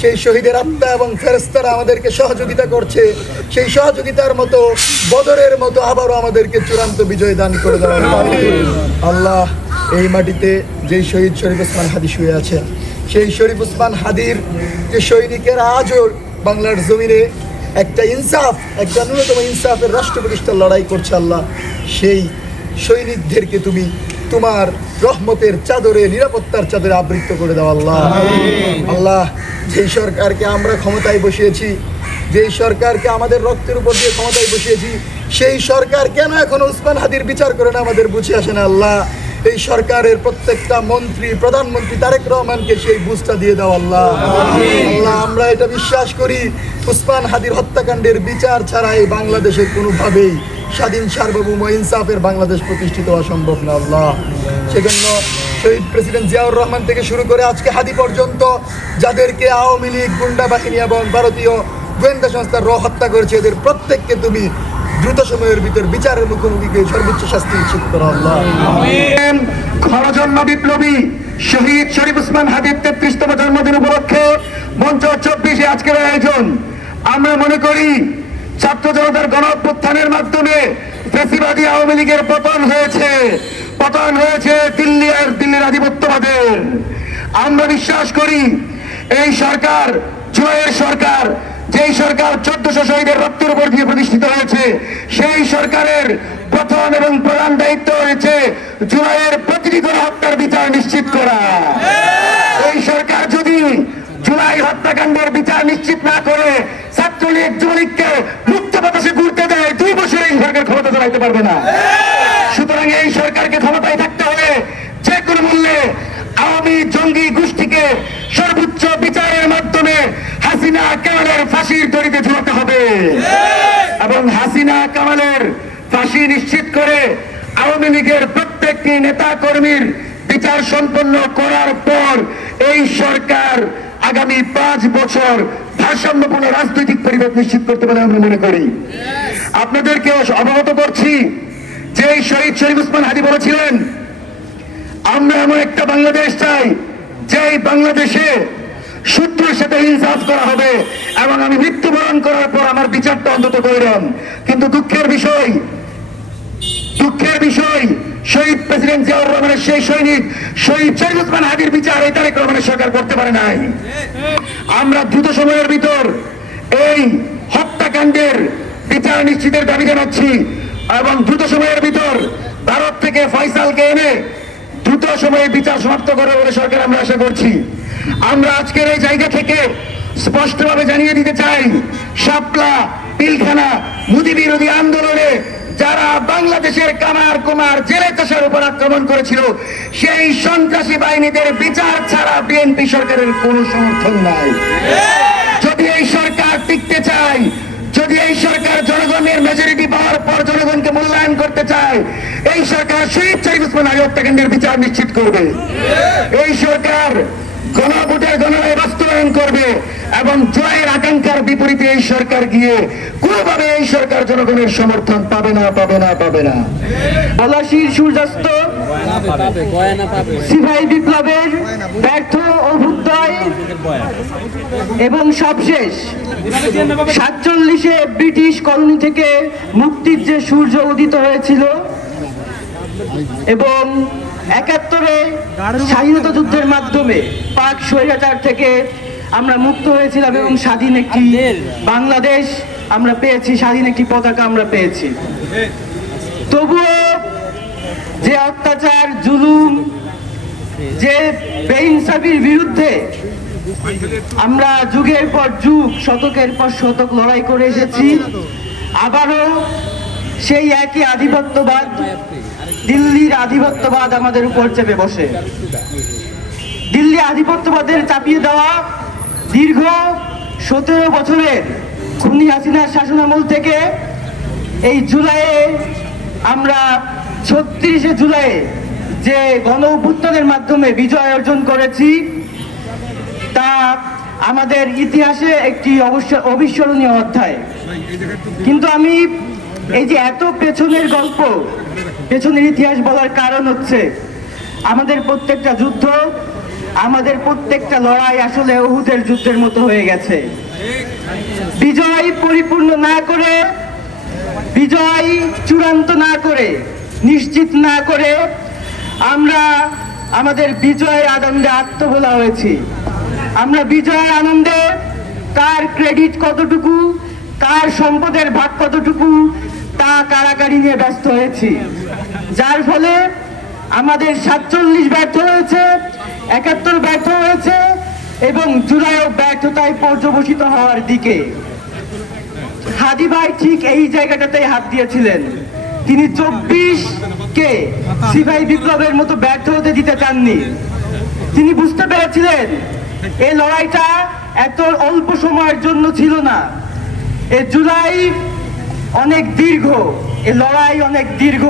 সেই শহীদের আত্মা এবং ফেরেশতারা আমাদেরকে সহযোগিতা করছে, সেই সহযোগিতার মতো বদরের মতো আবারও আমাদেরকে চূড়ান্ত বিজয় দান করে দেওয়া আল্লাহ। এই মাটিতে যেই শহীদ শরীফ ওসমান হাদি শুয়ে আছেন, সেই শরীফ ওসমান হাদির যে সৈনিকেরা আজও বাংলার জমিনে একটা ইনসাফ, একটা ন্যূনতম ইনসাফের রাষ্ট্র প্রতিষ্ঠার লড়াই করছে আল্লাহ, সেই সৈনিকদেরকে তুমি তোমার রহমতের চাদরে, নিরাপত্তার চাদরে আবৃত করে দাও আল্লাহ। আল্লাহ, যেই সরকারকে আমরা ক্ষমতায় বসিয়েছি, যেই সরকারকে আমাদের রক্তের উপর দিয়ে ক্ষমতায় বসিয়েছি, সেই সরকার কেন এখন ওসমান হাদির বিচার করে না আমাদের বুঝে আসে না আল্লাহ। এই সরকারের প্রত্যেকটা মন্ত্রী, প্রধানমন্ত্রী তারেক রহমানকে সেই বুঝটা দিয়ে দাও আল্লাহ। আল্লাহ, আমরা এটা বিশ্বাস করি, ওসমান হাদির হত্যাকাণ্ডের বিচার ছাড়া এই বাংলাদেশে কোনোভাবেই স্বাধীন সার্বভৌম ইনসাফের বাংলাদেশ প্রতিষ্ঠিত হওয়া সম্ভব না আল্লাহ। সেজন্য শহীদ প্রেসিডেন্ট জিয়াউর রহমান থেকে শুরু করে আজকে হাদি পর্যন্ত যাদেরকে আওয়ামী লীগ, গুন্ডা বাহিনী এবং ভারতীয় গোয়েন্দা সংস্থার হত্যা করেছে, এদের প্রত্যেককে তুমি দ্রুত সময়ের ভিতর বিচারের মুখোমুখি সর্বোচ্চ শাস্তি নিশ্চিত করো আল্লাহ। খরজন্য বিপ্লবী শহীদ শরীফ ওসমান হাদির 33তম জন্মদিন উপলক্ষে মঞ্চ 24 আজকের আয়োজন। আমরা মনে করি ছাত্র জনতার গণ অভ্যুত্থানের মাধ্যমে ফ্যাসিবাদী আওয়ামী লীগের পতন হয়েছে দিল্লির আধিপত্যবাদের। আমরা বিশ্বাস করি এই সরকার, জুলাইয়ের সরকার, যেই সরকার 1400 শহীদের রক্তের উপর দিয়ে প্রতিষ্ঠিত হয়েছে, সেই সরকারের প্রথম এবং প্রধান দায়িত্ব হয়েছে জুলাইয়ের প্রতিটি গণহত্যার বিচার নিশ্চিত করা। এই সরকার যদি জুলাই হত্যাকাণ্ডের বিচার নিশ্চিত না করে ছাত্রলীগ, যুবলীগকে মুক্ত বাতাসে ঘুরতে দেয়, 2 বছরে এই সরকার ক্ষমতা চালাইতে পারবে না। সুতরাং এই সরকারকে ক্ষমতায় থাকতে হলে যে কোনো মূল্যে আওয়ামী জঙ্গি গোষ্ঠীকে সর্বোচ্চ বিচারের মাধ্যমে হাসিনা কামালের ফাঁসির দড়িতে ঝুলাতে হবে এবং হাসিনা কামালের ফাঁসি নিশ্চিত করে আওয়ামী লীগের প্রত্যেকটি নেতা কর্মীর বিচার সম্পন্ন করার পর এই সরকার আগামী 5 বছর ভারসাম্যপূর্ণ রাজনৈতিক পরিবেশ নিশ্চিত করতে পারে আমরা মনে করি। আপনাদেরকে অবগত করছি যে শহীদ শরীফ ওসমান হাদি বলেছিলেন, আমরা এমন একটা বাংলাদেশ চাই যেই বাংলাদেশে শত্রুর সাথে ইনসাফ করা হবে এবং আমি মৃত্যুবরণ করার পর আমার বিচারটা অন্তত কইরাম। কিন্তু দুঃখের বিষয় শহীদ প্রেসিডেন্ট জিয়াউর রহমানের সেই সৈনিক শহীদ শরীফ ওসমান হাদির বিচার এই তারেক রহমানের সরকার করতে পারে নাই। আমরা দ্রুত সময়ের ভিতর এই হত্যাকাণ্ডের বিচার নিশ্চিতের দাবি জানাচ্ছি এবং দ্রুত সময়ের ভিতর ভারত থেকে ফয়সালকে এনে দ্রুত সময়ে বিচার সমাপ্ত করবে বলে সরকার আমরা আশা করছি। আমরা আজকের এই জায়গা থেকে স্পষ্টভাবে জানিয়ে দিতে চাই, শাপলা, পিলখানা, মোদি বিরোধী আন্দোলনে যারা বাংলাদেশের কামার কুমার জেলে চাষের উপর আক্রমণ করেছিল, সেই সন্ত্রাসী বাহিনীদের বিচার ছাড়া বিএনপি সরকারের কোনো সমর্থন নাই। যদি এই সরকার টিকতে চায়, যদি এই সরকার জনগণের মেজরিটি পাওয়ার পর জনগণকে মূল্যায়ন করতে চায়, এই সরকার শহীদ শরীফ ওসমান হাদি হত্যাকাণ্ডের বিচার নিশ্চিত করবে। এই সরকার গণভোটের গণনায় বাস্তবায়ন করবে এবং জয়ের আকাঙ্ক্ষার বিপরীতে এই সরকার গিয়ে কোনোভাবে এই সরকার জনগণের সমর্থন পাবে না। পলাশীর সূর্যাস্ত, সিপাহী বিপ্লবের ব্যর্থ অভ্যুদয় এবং সবশেষ 47-এ ব্রিটিশ কলোনি থেকে মুক্তির যে সূর্য উদিত হয়েছিল এবং 71-এ স্বাধীনতা যুদ্ধের মাধ্যমে পাক স্বৈরাচার থেকে আমরা মুক্ত হয়েছিলাম এবং স্বাধীন একটি বাংলাদেশ আমরা পেয়েছি, স্বাধীন একটি পতাকা আমরা পেয়েছি। তবুও যে অত্যাচার, জুলুম, যে বেইনসাফির বিরুদ্ধে আমরা যুগের পর যুগ, শতকের পর শতক লড়াই করে এসেছি, আবারও সেই একই আধিপত্যবাদ, দিল্লির আধিপত্যবাদ আমাদের উপর চেপে বসে। দিল্লি আধিপত্যবাদের চাপিয়ে দেওয়া দীর্ঘ 17 বছরের খুনি হাসিনার শাসনামল থেকে এই জুলাইয়ে আমরা 36শে জুলাই যে গণ অভ্যুত্থানের মাধ্যমে বিজয় অর্জন করেছি, তা আমাদের ইতিহাসে একটি অবিস্মরণীয় অধ্যায়। কিন্তু আমি এই যে এত পেছনের গল্প, পেছনের ইতিহাস বলার কারণ হচ্ছে আমাদের প্রত্যেকটা যুদ্ধ, আমাদের প্রত্যেকটা লড়াই আসলে উহুদের যুদ্ধের মতো হয়ে গেছে। বিজয় পরিপূর্ণ না করে, বিজয় চূড়ান্ত না করে, নিশ্চিত না করে আমরা আমাদের বিজয়ের আনন্দে আত্মভোলা হয়েছি। আমরা বিজয়ের আনন্দে কার ক্রেডিট কতটুকু, কার সম্পদের ভাগ কতটুকু তা কারাকারি নিয়ে ব্যস্ত হয়েছি, যার ফলে আমাদের 47 ব্যর্থ হয়েছে, 71 ব্যর্থ হয়েছে এবং জুলাইও ব্যর্থতায় পর্যবসিত হওয়ার দিকে। হাদি ভাই ঠিক এই জায়গাটাতে হাত দিয়েছিলেন। তিনি 24-কে সিপাহী বিপ্লবের মতো ব্যর্থ হতে দিতে চাননি। তিনি বুঝতে পেরেছিলেন এই লড়াইটা এত অল্প সময়ের জন্য ছিল না। এই জুলাই অনেক দীর্ঘ, এই লড়াই অনেক দীর্ঘ।